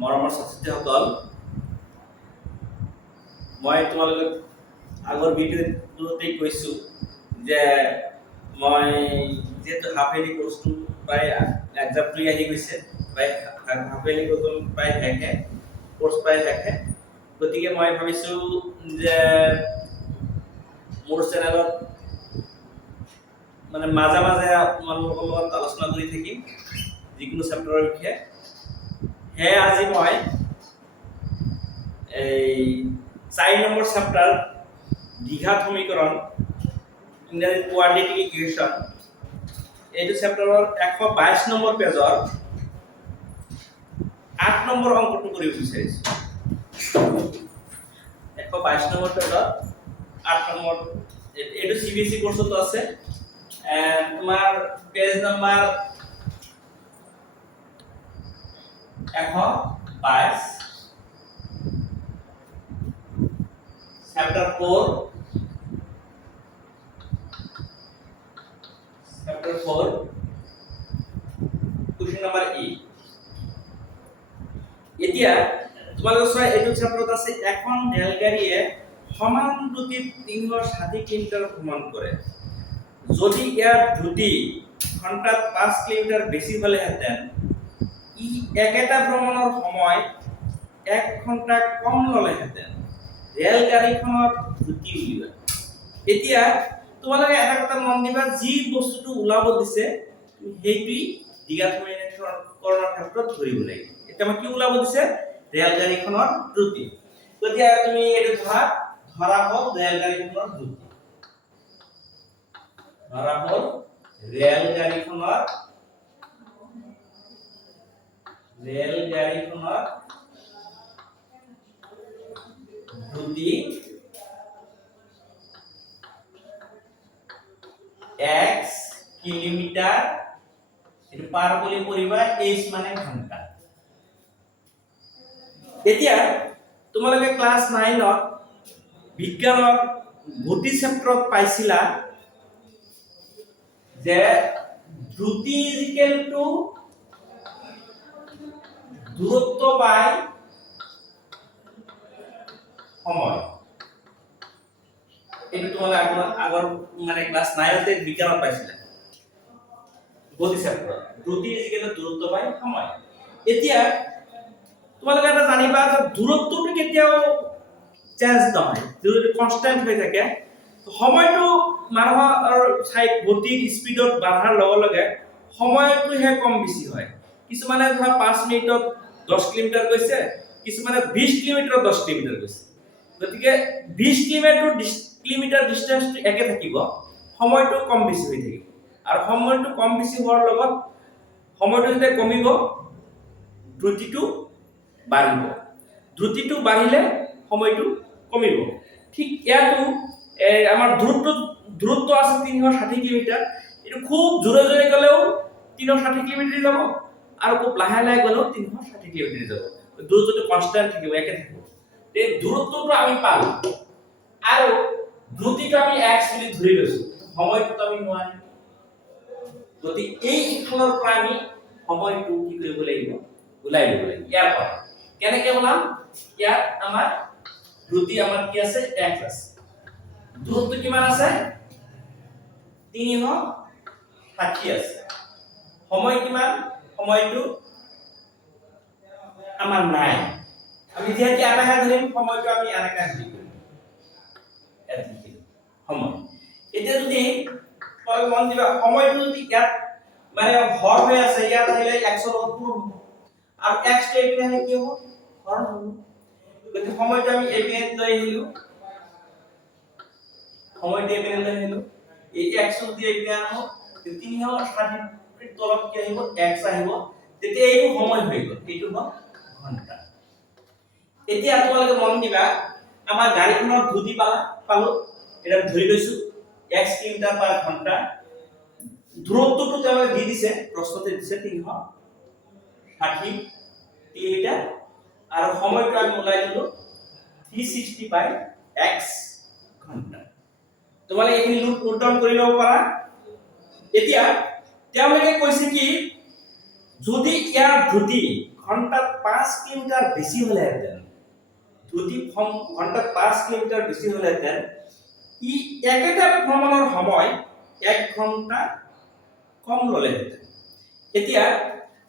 মৰমৰ ছাত্ৰীসকল, মই তোমালোকক আগৰ ভিডিঅ'টোতেই কৈছোঁ যে মই যেহেতু হাফ ইয়াৰলি কোৰ্সটো প্ৰায় এক্সামটো আহি গৈছে, প্ৰায় হাফ ইয়াৰলি কোৰ্সটো প্ৰায় শেষে, কোৰ্স প্ৰায় শেষে, গতিকে মই ভাবিছোঁ যে মোৰ চেনেলত মানে মাজে মাজে আপোনালোকৰ লগত আলোচনা কৰি থাকিম যিকোনো চেপ্টাৰৰ বিষয়ে। সেয়ে আজি মই এই 4 নম্বৰ চেপ্টাৰ দ্বিঘাত সমীকৰণ, ইংৰাজীত কোৱাড্ৰেটিক ইকুৱেশ্যন, এইটো চেপ্টাৰৰ 122 নম্বৰ পেজৰ 8 নম্বৰ অংকটো কৰিব বিচাৰিছোঁ। 122 নম্বৰ পেজৰ 8 নম্বৰ, এইটো CBSE কোৰ্সতো আছে। তোমাৰ page number 122, chapter 4, question number E। এতিয়া তোমালোকে চোৱা, এইটো চেপ্টাৰত আছে এখন ৰেলগাড়ীয়ে সমান দ্ৰুতিত 360 কিলোমিটাৰ ভ্ৰমণ কৰে। যদি ইয়াৰ দ্ৰুতি ঘণ্টাত 5 কিলোমিটাৰ বেছি হলেহেঁতেন ই একেটা ভ্ৰমণৰ সময় 1 ঘণ্টা কম ললেহেঁতেন। ৰেলগাড়ীখনৰ দ্ৰুতি উলিওৱা। এতিয়া তোমালোকে এটা কথা মন দিবা, যি বস্তুটো ওলাব দিছে সেইটোই দ্বিঘাত সমীকৰণৰ ক্ষেত্ৰত ধৰিব লাগিব। এতিয়া মই কি ওলাব দিছে? ৰেলগাড়ীখনৰ দ্ৰুতি। গতিকে তুমি এইটো ধৰা হ'ল ৰেলগাড়ীখনৰ দ্ৰুতি। ধৰা হ'ল ৰেলগাড়ীখনৰ দ্ৰুতি x কিলোমিটাৰ, এটো পাৰ বুলি কৰিবা, h মানে ঘণ্টা। এতিয়া তোমালোকে ক্লাস 9ত বিজ্ঞানৰ গতি চেপ্টাৰত পাইছিলা যে দ্ৰুতি ইকুৱেল টু দূৰত্ব বাই সময়। এইটো তোমালোকে আগৰ মানে ক্লাস 9তে বিজ্ঞানত পাইছিলা গতি চেপ্টাৰত, দ্ৰুতি ইকুৱেল টু দূৰত্ব বাই সময়। এতিয়া তোমালোকে এটা জানিবা যে দূৰত্বটো কেতিয়াও চেঞ্জ নহয়, দূৰত্ব কনস্ট্যান্ট হৈ থাকে। সময়টো মানুহৰ গতিৰ স্পীডত বাঢ়াৰ লগে লগে সময়টোহে কম বেছি হয়। কিছুমানে ধৰা 5 মিনিটত 10 কিলোমিটাৰ গৈছে, কিছুমানে 20 কিলোমিটাৰত 10 কিলোমিটাৰ গৈছে। গতিকে 20 কিলোমিটাৰ ডিসটেন্সটো একে থাকিব, সময়টো কম বেছি হৈ থাকিব। আৰু সময়টো কম বেছি হোৱাৰ লগত সময়টো যেতিয়া কমিব, দ্ৰুতিটো বাঢ়িব। দ্ৰুতিটো বাঢ়িলে সময়টো কমিব। ঠিক ইয়াতো আমাৰ দূৰত্ব আছে 360 কিলোমিটাৰ। এইটো খুব জোৰে জোৰে গলেও 360 কিলোমিটাৰ যাব, আৰু খুব লাহে লাহে গলেও 360 কিলোমিটাৰ যাব। দূৰত্বটো কনস্ট্যান্ট থাকিব, একে থাকিব। এই দূৰত্বটো আমি পালো, আৰু দ্ৰুতিটো আমি x বুলি ধৰি লৈছো, সময়টো আমি নোৱাৰিম। গতিকে এই ইফালৰ পৰা আমি সময়টো কি কৰিব লাগিব? ওলাই দিব লাগিব। ইয়াৰ পৰা কেনেকে ওলাম? ইয়াত আমাৰ দ্ৰুতি আমাৰ কি আছে? x আছে। দূৰত্ব কিমান আছে? 360 আছে। সময় কিমান? সময়টো আমাৰ নাই। আমি যেহেতু আনাহে ধৰিম, সময়টো আমি আনাহে ধৰিম। সময় এতিয়া যদি মন দিবা, সময়টো যদি ইয়াত মানে হৰ হৈ আছে, ইয়াত আহিলে x ৰ লগত পূৰণ হ'ব, আৰু x টো এইপিনে কি হ'ব? হৰ হ'ব। গতিকে সময়টো আমি এইপিনে লৈ আহিলো, এই x টো দি এইপিনে আনো, 360 ৰ তলত কি আহিব? x আহিব। তেতিয়া এইটো সময় হৈ গ'ল, এইটো হ'ল ঘণ্টা। এতিয়া তোমালোকে মন দিবা, আমাৰ গাড়ীখনৰ দ্ৰুতি পালো, এটা ধৰি লৈছো x কিলোমিটাৰ পাৰ ঘণ্টা। দূৰত্বটো তেওঁলোকে দি দিছে, প্ৰশ্নতে দিছে 360 কিলোমিটাৰ, আৰু সময়টো আমি ওলাই দিলো 360 বাই x ঘণ্টা। তোমালোকে এইখিনি নোট ডাউন কৰি ল'ব পাৰা। এতিয়া তেওঁলোকে কৈছে কি, যদি ইয়াৰ দ্ৰুতি ঘন্টাত 5 কিলোমিটাৰ বেশি হলেহেঁতেন, যদি ঘন্টাত 5 কিলোমিটাৰ বেশি হলেহেঁতেন, ই একেটা ভ্ৰমণৰ সময় 1 ঘন্টা কম ললেহেঁতেন। এতিয়া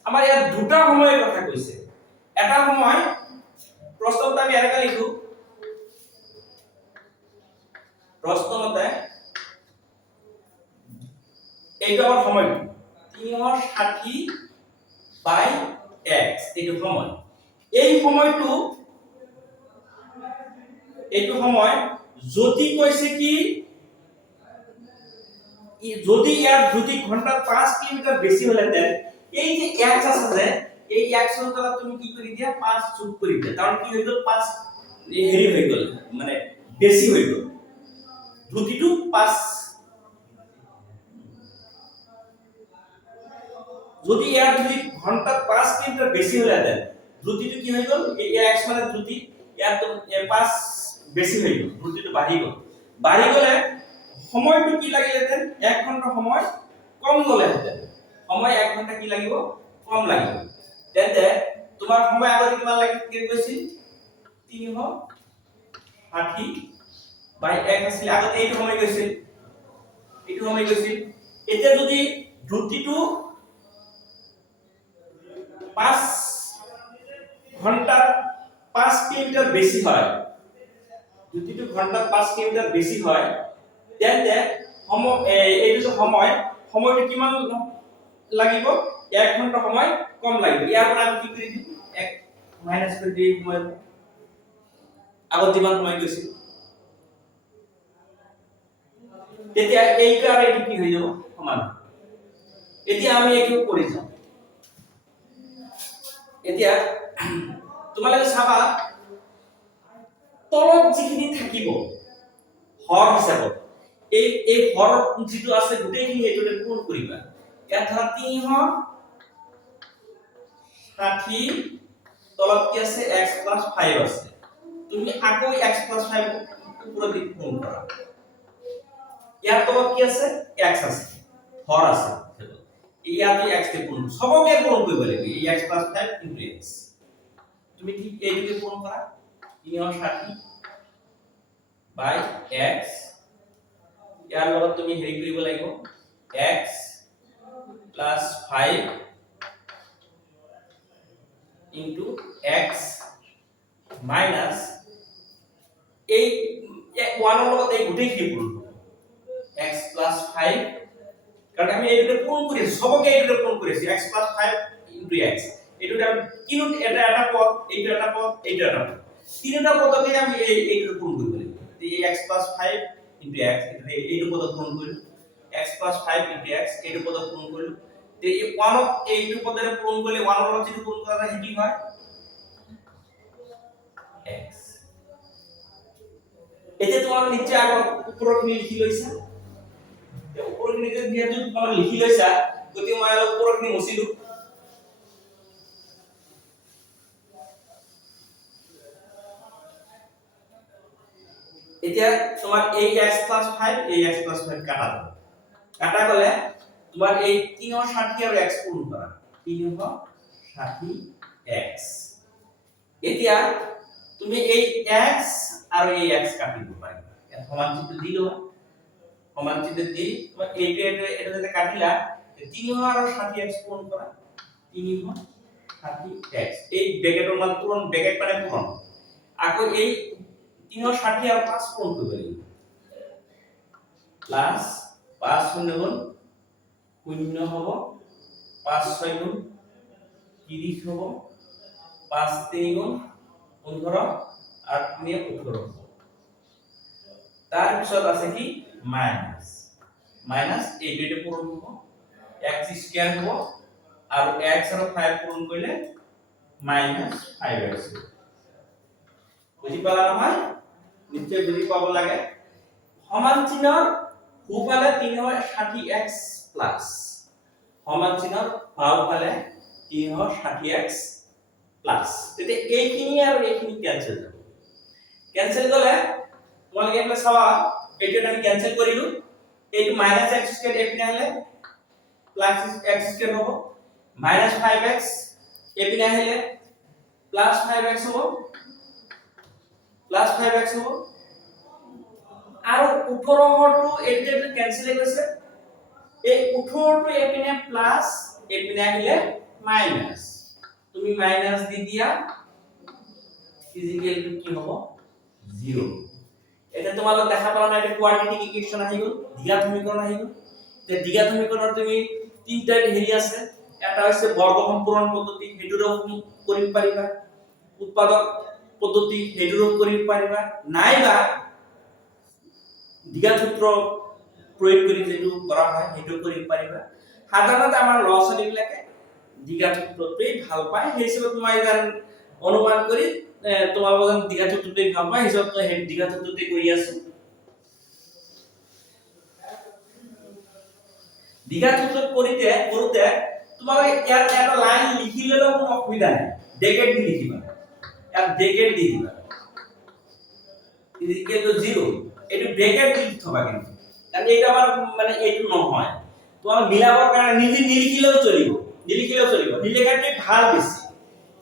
আমাৰ ইয়াত দুটা সময়ৰ কথা কৈছে। এটা সময় প্ৰশ্নত আমি এনেকৈ লিখো, প্ৰশ্নমতে এইটো আমাৰ সময় 360/x, এইটো সময়। এই সময়টো যদি কৈছে কি যদি ইয়াৰ দ্ৰুতি ঘন্টাত 5 কিলোমিটার বেশি হলেহেঁতেন, এই যে x আছে যে এই x এর তলত তুমি কি করে দিয়া 5 যোগ করে দিয়া, কারণ কি হইল 5 হেরি হয়ে গেল, মানে বেশি হয়ে গেল, দ্রুতিটো 5। যদি ইয়ার দ্রুতি ঘন্টাত 5 কিলোমিটার বেশি হলেহেঁতেন, দ্রুতিটো কি হয়ে গেল, এই x মানে দ্রুতি ইয়ার তো 5 বেশি হয়ে গেল, দ্রুতিটো বাড়ি গেলে সময়টো কি লাগিলেহেঁতেন, 1 ঘন্টা সময় কম ললেহেঁতেন। সময় 1 ঘন্টা কি লাগিব, কম লাগিব। তেন্তে তোমাৰ সময় আগতে কিমান কি কৈছিল, 360/x আছিল, আগতে এইটো সময় গৈছিল, এতিয়া যদি দ্ৰুতিটো 5 ঘন্টাত 5 কিলোমিটার বেশি হয়, দ্রুতিটো ঘন্টাত 5 কিলোমিটার বেশি হয়, তেন্তে এইটো সময়টো কিমান লাগিব, 1 ঘন্টা সময় কম লাগিব। ইয়াৰ পৰা আমি কি কৰি দিম, 1 মাইনাস কৰি দিই সময়, আগত যিমান সময় গৈছিল, তেতিয়া এইটো আৰু এইটো কি হৈ যাব, সমান। এতিয়া আমি এইটো কৰি যাম। এতিয়া তোমালোকে চাবা তলত যিখিনি থাকিব হৰ হিসাবত, এই হৰ যিটো আছে গোটেইখিনি এইটোৰে পূৰণ কৰিবা। ইয়াত ধৰা 360, তলত কি আছে, x + 5 আছে, তুমি আকৌ x + 5 ওপৰত দি পূৰণ কৰা। ইয়াত তলত কি আছে, x আছে, হৰ আছে, ইয়াতে x কে পূৰণ, সবকে পূৰণ কৰিব লাগিব, এই x + 5 * x। তুমি ঠিক এইটোকে পূৰণ কৰা, 360/x, ইয়াৰ লগত তুমি হেৰি কৰিব লাগিব, x + 5 * x মাইনাস এই 1 ৰ লগত এই গোটেইখিনি পূৰণ হ'ব, x + 5, কাৰণ আমি এইটোকে পূৰণ কৰি আছো, সবকে এইটোকে পূৰণ কৰি আছো, x + 5 * x। এইটোতে আমি কিনো এটা পদ, এইটো এটা পদ, এইটো এটা পদ, তিনিটা পদকে আমি এইটো পূরণ কৰিব লাগিব। এই x + 5 * x, এইটো পদক পূৰণ কৰিলো, x + 5 * x, এইটো পদক পূৰণ কৰিলো। তে এই 1 ক এইটো পদৰে পূৰণ কৰিলে 1 ৰ লগত যিটো পূৰণ কৰা যায় সেটি হয় x। এতিয়া তোমাৰ নিচে আগৰ ওপৰখিনি লিখি লৈছা, ওপৰখিনি যেহেতু তোমালোকে লিখি লৈছা, গতিকে মই অলপ ওপৰখিনি মুছিলো। এতিয়া তোমার এই x + 5, এই x + 5 কাটা যাব, কাটা গলে তোমার এই 360 আর x পূরণ করা, 360x। এতিয়া তুমি এই x আর এই x কাটিব পারবে, সমান চিহ্ন দিল, সমান চিহ্ন দি তোমার এটা যেটা কাটিলা, 360x পূরণ করা, 360x, এই ব্র্যাকেটের মান পূরণ, ব্র্যাকেট মানে পূরণ, আকৌ এই 360 আর 5 পূরণ করবে লাগিব, প্লাস 5 শূন্য গুণ 0 হব, 5 6 গুণ 30 হব, 5 3 গুণ 15, 8 3 18 হব। তার পিছত আছে কি মাইনাস এইটো পূরণ হব, x স্কয়ার হব, আর x আর 5 পূরণ করলে -5x। বুঝি পালা নহয়, নিশ্চয় বুঝি পাব লাগে। সমান চিহ্নৰ সোঁফালে 360x প্লাস, সমান চিহ্নৰ বাওঁফালে 360x প্লাস, তেতিয়া এইখিনি আৰু এইখিনি ক্যান্সেল যাব, ক্যান্সেল গলে তোমালোকে এটা চাবা, এইটো আমি ক্যান্সেল কৰিলো, এইটো -x² এপিনে হলে +x² হ'ব, -5x এপিনে আহিলে প্লাস 5x হ'ব প্লাস 5x হ'ব আৰু 18 টো এইটো কেনসেল হৈ গৈছে এই 18 টো এপিনে প্লাস এপিনে আহিলে মাইনাস তুমি মাইনাস দি দিয়া ফিজিক্যাল টু কি হ'ব 0 এটা তোমালোক দেখা পালা না এটা কোয়াড্রেটিক ইকুয়েশন আহি গল দ্বিঘাত সমীকরণ আহি গল তে দ্বিঘাত সমীকরণ তুমি তিনটা হেৰি আছে এটা হৈছে বৰ্গ সম্পূৰণ পদ্ধতি হেতুৰো কৰিব পাৰিবা উৎপাদক পদ্ধতি হেতুৰো কৰিব পাৰিবা নাইবা দ্বিঘাত সূত্ৰ প্ৰয়োগ কৰি যেটো কৰা হয় হেতু কৰিব পাৰিবা সাধাৰণতে আমাৰ ল'ৰা-ছোৱালীবিলাকে দ্বিঘাত সূত্ৰটোই ভাল পায় সেই হিচাপত মই গান অনুমান কৰি তোমালোক যেন দ্বিঘাত সূত্ৰটোই ভাল পায় হিচাপত মই দ্বিঘাত সূত্ৰটোই কৰি আছো দ্বিঘাত সূত্ৰ কৰোতে তোমালোকে ইয়াত এটা লাইন লিখি ললেও কোনো অসুবিধা নাই ব্ৰেকেট দি লিখিবা ইয়াত ব্ৰেকেট দি দিবা ইকুৱেল টু 0 এটো ব্ৰেকেট দি থবা কিন্তু কাৰণ এইটো আমাৰ মানে এইটো নহয় তোমাক মিলাবৰ কাৰণে নিজে নিলিখিলেও চলিব নিলেখাটোই ভাল বেছি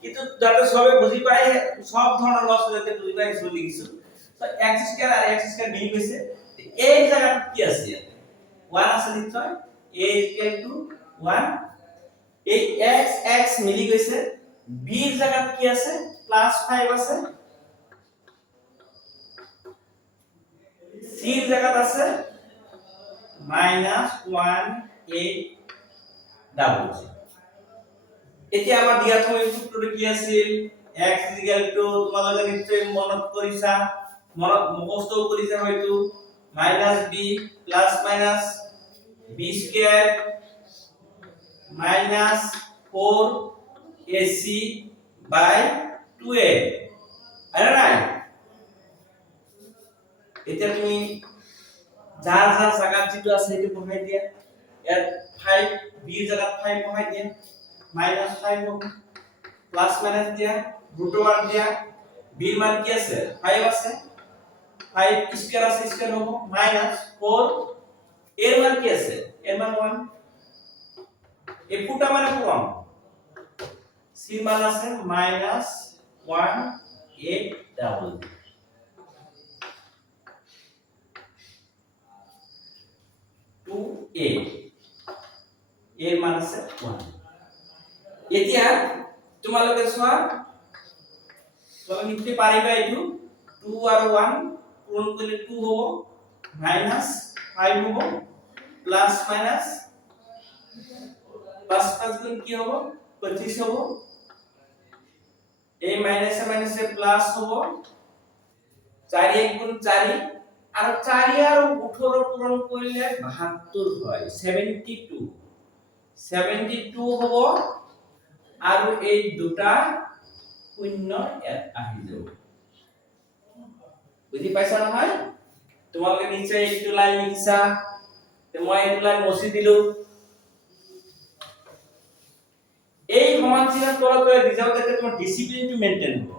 কিন্তু যাতে সবে বুজি পায় সব ধৰণৰ লছতে বুজি পায় সব লিখিছো তো x² আৰু x² মিলি গৈছে এই জায়গাত কি আছে 1 আছে নিশ্চয় a = 1 এই x মিলি গৈছে b ৰ জায়গাত কি আছে +5 আছে c ৰ জায়গাত আছে -1 8 এতিয়া আমাৰ দ্বিঘাত সমীকৰণ সূত্ৰটো কি আছিল x তোমালোকে নিশ্চয় মনত কৰিছা মনত মুখস্থ কৰিছা হয়তো -b plus minus b square minus 4ac by 2a আরে নাই এটা তুমি যার যার জায়গা যেটো আছে এটা বহাই দিয়া এর 5 b এর জায়গা 5 বহাই দিয়া -5 হবে প্লাস মাইনাস দিয়া √1 দিয়া b এর মান কি আছে 5 আছে 5 স্কয়ার আছে স্কয়ার হবে -4 এর মান কি আছে এর মান 1 এই পুটা মানে পূরণ c মান আছে -1 8 2a এর মান আছে 1 এতিয়া তোমালোকে সোয়া তুমি লিখতে পারিবা এটু 2 আর 1 পূরণ করলে 2 হবো -5 হবো প্লাস মাইনাস প্লাস প্লাস গুণ কি হবো 25 হবো এই মাইনাসে মাইনাসে প্লাস হবো 4 1 গুণ 4 আর 4 আর 18 পূরণ করলে 72 হয় 72 হবো আর এই দুটা শূন্য আহি যাব বুঝি পাইছা নহয় তোমালোকে নিশ্চয় এইটো লাইন লিখিছা তে মই এইটো লাইন মুছি দিলো এই সমান চিহ্ন তলতে দি যাও যাতে তোমার ডিসিপ্লিনটো মেইনটেইন হ'ব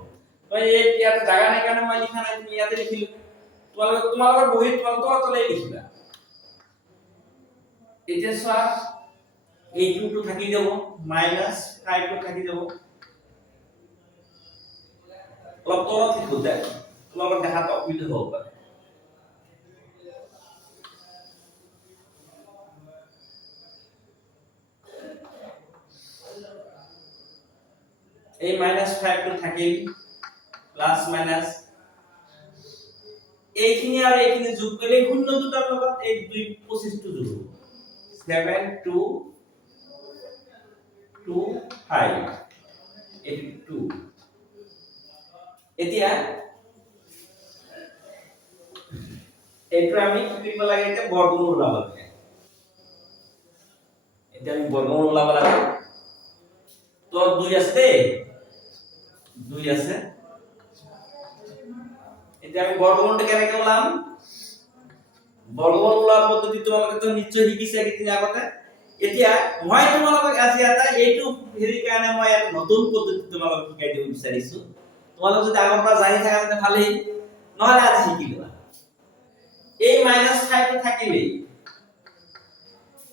মই এই ইয়াতে জায়গা নাই কাৰণে মই লিখা নাই তুমি ইয়াতে লিখিলো তোমালোকৰ বহিত তলে লিখিবা এতিয়া চোৱা এই 2 টো থাকি যাব -5 টো থাকি যাব অলপ তলত লিখোতে তোমালোকৰ দেখাত অসুবিধা হ'ব পাৰে এই -5 টো থাকিল প্লাস মাইনাস এইখিনি আৰু এইখিনি যোগ কৰিলে শূন্য দুটাৰ লগত এই 2 25 টো যোগ 7 2 2 5 82 এতিয়া এইটো আমি কি কৰিব লাগে এতিয়া বৰ্গমূল ওলাব লাগে এতিয়া আমি বৰ্গমূল ওলাব লাগে তো 2 আছে 2 আছে এতিয়া আমি বৰ্গমূলটা কেনেকৈ ওলাম বৰ্গমূল ওলোৱা পদ্ধতি তোমালোকে তো নিশ্চয় শিকিছা কিদিন আগতে এতিয়া মই তোমালোকক আজি এটা এইটো হেৰি কাৰণে মই এক নতুন পদ্ধতি তোমালোকক শিকাই দিব বিচাৰিছো তোমালোক যদি আগৰ পৰা জানি থাকা তেনে ভালেই নহলে আজি শিকি লোৱা এই -5 টো থাকিলেই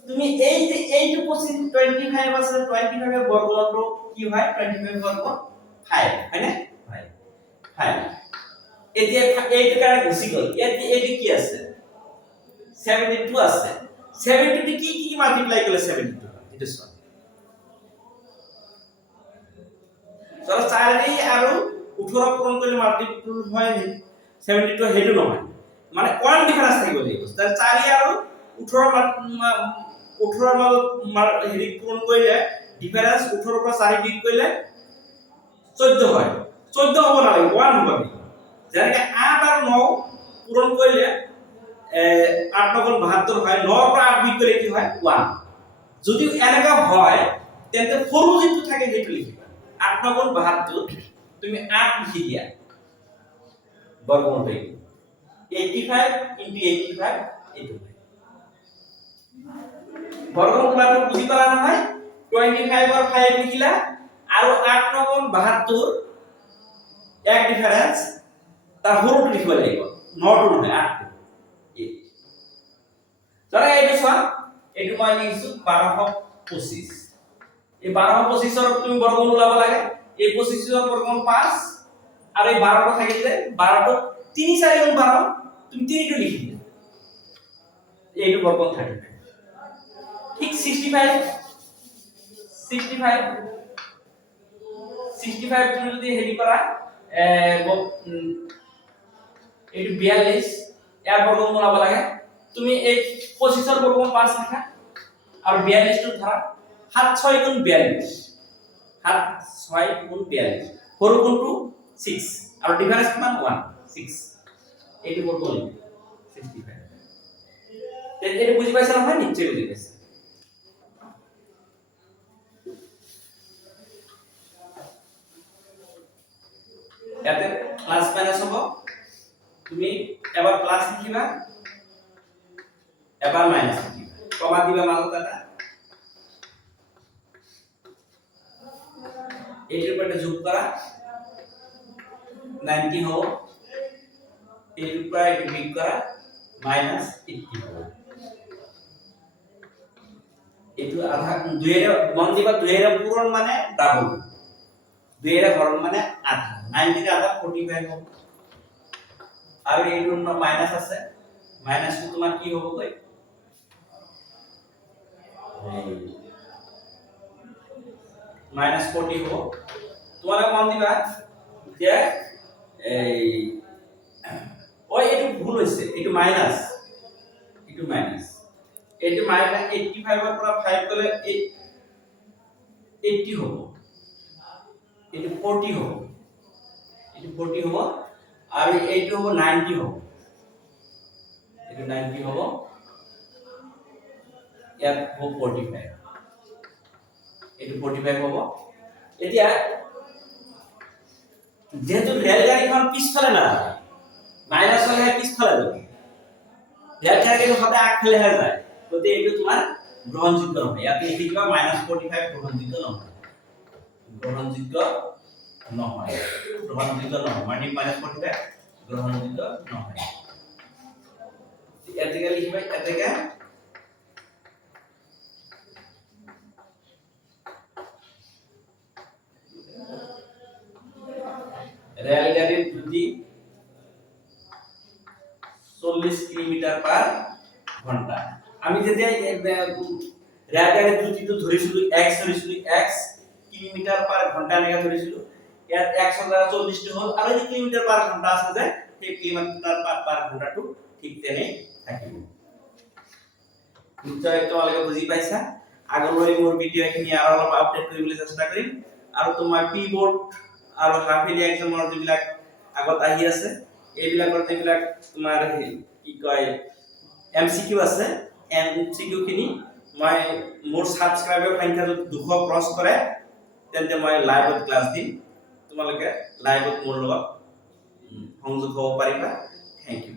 তুমি এই যে এইটো 25 আছে 25 এর বর্গমূলটো কি হয় 25 বর্গ 5 হয়নে 5 5 এতিয়া এইটো কাৰণে গুচি গ'ল এইটো কি আছে 72 আছে 72 কি কি মাল্টিপ্লাই কৰিলে 72 এটা চোৱা চলো 4 আৰু 18 পূৰণ কৰিলে মাল্টিপল হয় 72 হেতু নহয় মানে কোৱান ডিফাৰেন্স থাকিব লাগিব 4 আৰু 18 হেৰি পূৰণ কৰিলে ডিফাৰেন্স 18 পৰা 4 বিয়োগ কৰিলে 14 হয় 14 হ'ব নালাগে 1 হ'ব লাগিব যেনেকৈ 8 আৰু 9 পূৰণ কৰিলে 8 9 72 হয় 9 পৰা 8 বিয়োগ কৰিলে কি হয় 1 যদি এনেকা হয় তেন্তে সৰু যিটো থাকে সেইটো লিখিবা 8 9 72 তুমি 8 লিখি দিয়া বর্গমূল হয়ে 85 into 85 এইটো বর্গমূলটো বুঝি পালা নহয় 25 আর 5 লিখিলা আৰু 8 9 72 এক ডিফাৰেন্স তাৰ হৰটো লিখিব লাগিব 9 টো নহয় 8 টো ধৰা এইটো চোৱা এইটো মই লিখিছো 1225 এই 1225 ৰ তুমি বৰ্গমূল ওলাব লাগে এই 25 ৰ বর্গমূল 5 আর এই 12 টা থাকিলে 12 টো 3 4 গুণ 12 তুমি 3 টো লিখি দিলে এইটো বর্গমূল থাকে ঠিক 65 তুমি যদি হেৰি কৰা এইটো 42 এৰ বৰ্গমূল ওলাব লাগে তুমি এই 25 ৰ বৰ্গমূল 5 লিখা আৰু 42 টো ধৰা 7 6 গুণ 42 7 6 গুণ 42 সৰু কোণটো 6 আৰু ডিফারেন্স কিমান 1 6 এইটো বর্গমূল 65 এইটো বুজি পাইছা নহয় নিশ্চয় বুজি পাইছা ইয়াতে প্লাস মাইনাস হ'ব তুমি এবাৰ প্লাস লিখিবা এবাৰ মাইনাস লিখিবা কমা দিবা মাজত এটা এইটোৰ পৰা যোগ কৰা 90 হ'ব এইটোৰ পৰা এইটো বিয়োগ কৰা -80 হ'ব এইটো আধা 2 এর মন দিবা 2 এর পূরণ মানে ডাবল 2 এর হরণ মানে আধা 90 এর আধা 45 হবে আর এইটো মাইনাস আছে মাইনাস টো তোমার কি হবে কই -40 হবে তোমার মন দিবা যে এই ওই এটো ভুল হইছে এটো মাইনাস এইটো 85 ৰ পৰা 5 গলে 80 হ'ব এটো 40 হ'ব আৰু এইটো হ'ব 90 হ'ব এটো 90 হ'ব ইয়াত হ'ব 45 এটো 45 হ'ব এতিয়া যেহেতু রেলগাড়িখন পিছফালে না মাইনাস হলে পিছফালে যাবে রেলগাড়ি সদায় আগফালে যায় গতি এইটো তোমাৰ গ্ৰহণযোগ্য নহয় ইয়াতে লিখিবা -45 গ্ৰহণযোগ্য নহয় মানে -45 গ্ৰহণযোগ্য নহয় এতেকে লিখিবা এতেকে ৰেলগাড়িৰ গতি 40 কিলোমিটাৰ পাৰ ঘন্টা আমি যেতিয়া ৰেলগাড়িৰ গতি তো ধৰিছিলো x কিলোমিটাৰ পাৰ ঘন্টা এনেকা ধৰিছিলো ইয়াত x দ্বাৰা 40 টো হ'ল আৰু এই কিলোমিটাৰ পাৰ ঘন্টা আছে যে সেই কিলোমিটাৰ পাৰ ঘন্টাটো ঠিক তেনে থাকিব নিশ্চয় তোমালোকে বুজি পাইছা আগলৈ মোৰ ভিডিঅ'খিনি আৰু অলপ আপডেট কৰিবলৈ চেষ্টা কৰিম আৰু তোমাৰ কিবোৰ্ড আৰু হাফিলি এক্সামৰ যিবিলাক আগত আহি আছে এইবিলাকৰ যিবিলাক তোমাৰ কি কয় এমসিকিউ আছে এমসিকিউ খিনি মই মোৰ সাবস্ক্ৰাইবাৰ সংখ্যা যদি 200 ক্ৰছ কৰে তেন্তে মই লাইভত ক্লাছ দিম তোমালোকে লাইভত মোৰ লগত সংযোগ হ'ব পাৰিবা থ্যাংক ইউ